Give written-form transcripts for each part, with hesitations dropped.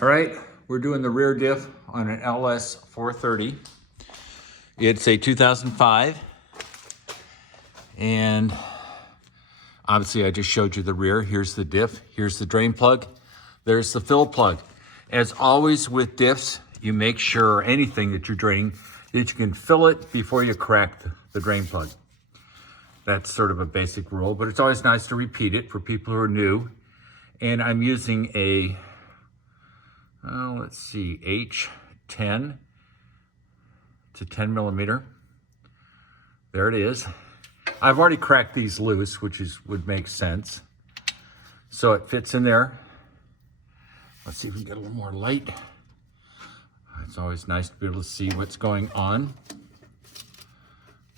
All right, we're doing the rear diff on an LS 430. It's a 2005, and obviously I just showed you the rear. Here's the diff, here's the drain plug, there's the fill plug. As always with diffs, you make sure anything that you're draining that you can fill it before you crack the drain plug. That's sort of a basic rule, but it's always nice to repeat it for people who are new. And I'm using a let's see, H10 to 10 millimeter. There it is. I've already cracked these loose, which would make sense. So it fits in there. Let's see if we can get a little more light. It's always nice to be able to see what's going on.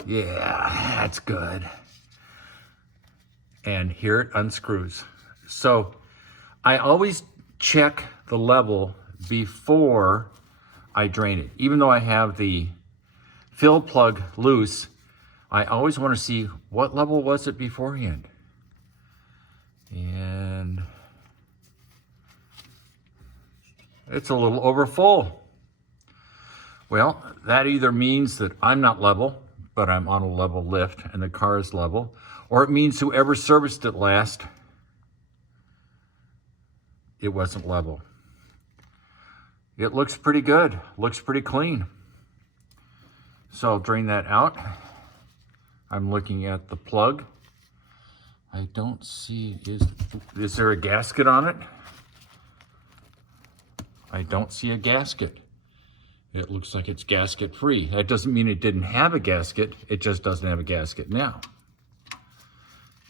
Yeah, that's good. And here it unscrews. So I always check the level before I drain it. Even though I have the fill plug loose, I always want to see what level was it beforehand. And it's a little over full. Well, that either means that I'm not level, but I'm on a level lift and the car is level, or it means whoever serviced it last, it wasn't level. It looks pretty good, looks pretty clean. So I'll drain that out. I'm looking at the plug. I don't see, is there a gasket on it? I don't see a gasket. It looks like it's gasket free. That doesn't mean it didn't have a gasket, it just doesn't have a gasket now.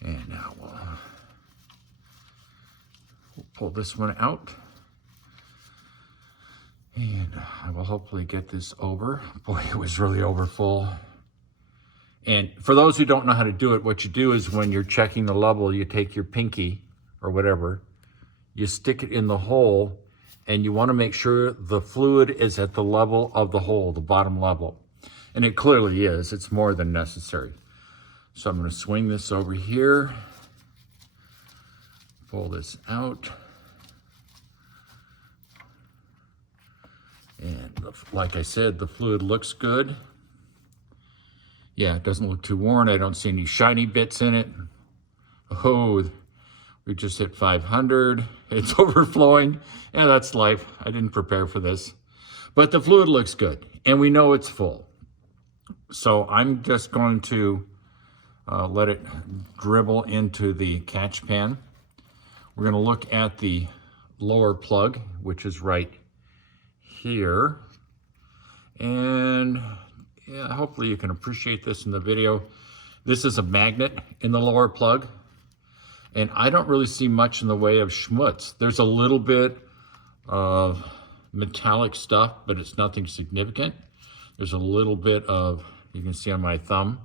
And now we'll pull this one out. And I will hopefully get this over. Boy, it was really over full. And for those who don't know how to do it, what you do is when you're checking the level, you take your pinky or whatever, you stick it in the hole, and you want to make sure the fluid is at the level of the hole, the bottom level. And it clearly is. It's more than necessary. So I'm going to swing this over here, pull this out. And like I said, the fluid looks good. Yeah, it doesn't look too worn. I don't see any shiny bits in it. Oh, we just hit 500. It's overflowing. Yeah, that's life. I didn't prepare for this. But the fluid looks good, and we know it's full. So I'm just going to let it dribble into the catch pan. We're going to look at the lower plug, which is right here. And yeah, hopefully you can appreciate this in the video. This is a magnet in the lower plug, and I don't really see much in the way of schmutz. There's a little bit of metallic stuff, but it's nothing significant. There's a little bit of, you can see on my thumb,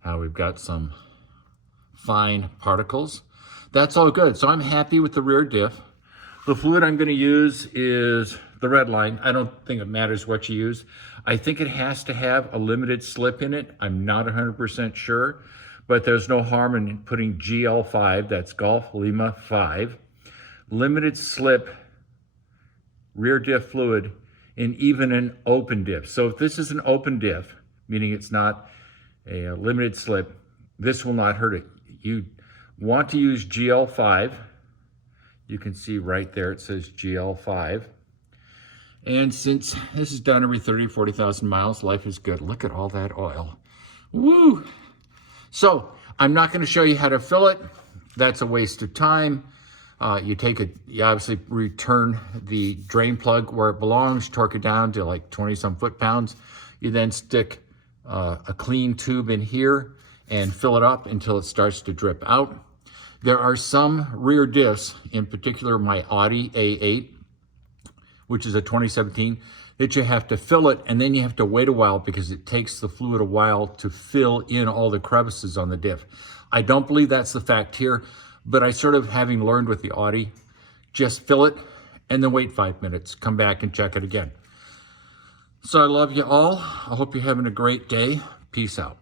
how we've got some fine particles. That's all good. So I'm happy with the rear diff. The fluid I'm going to use is the red line. I don't think it matters what you use. I think it has to have a limited slip in it. I'm not 100% sure, but there's no harm in putting GL5, that's Golf Lima 5, limited slip rear diff fluid in even an open diff. So if this is an open diff, meaning it's not a limited slip, this will not hurt it. You want to use GL5. You can see right there it says GL5. And since this is done every 30, 40,000 miles, life is good. Look at all that oil. Woo! So I'm not going to show you how to fill it. That's a waste of time. You obviously return the drain plug where it belongs, torque it down to like 20 some foot-pounds. You then stick a clean tube in here and fill it up until it starts to drip out. There are some rear diffs, in particular my Audi A8, which is a 2017, that you have to fill it and then you have to wait a while because it takes the fluid a while to fill in all the crevices on the diff. I don't believe that's the fact here, but I sort of, having learned with the Audi, just fill it and then wait 5 minutes, come back and check it again. So I love you all. I hope you're having a great day. Peace out.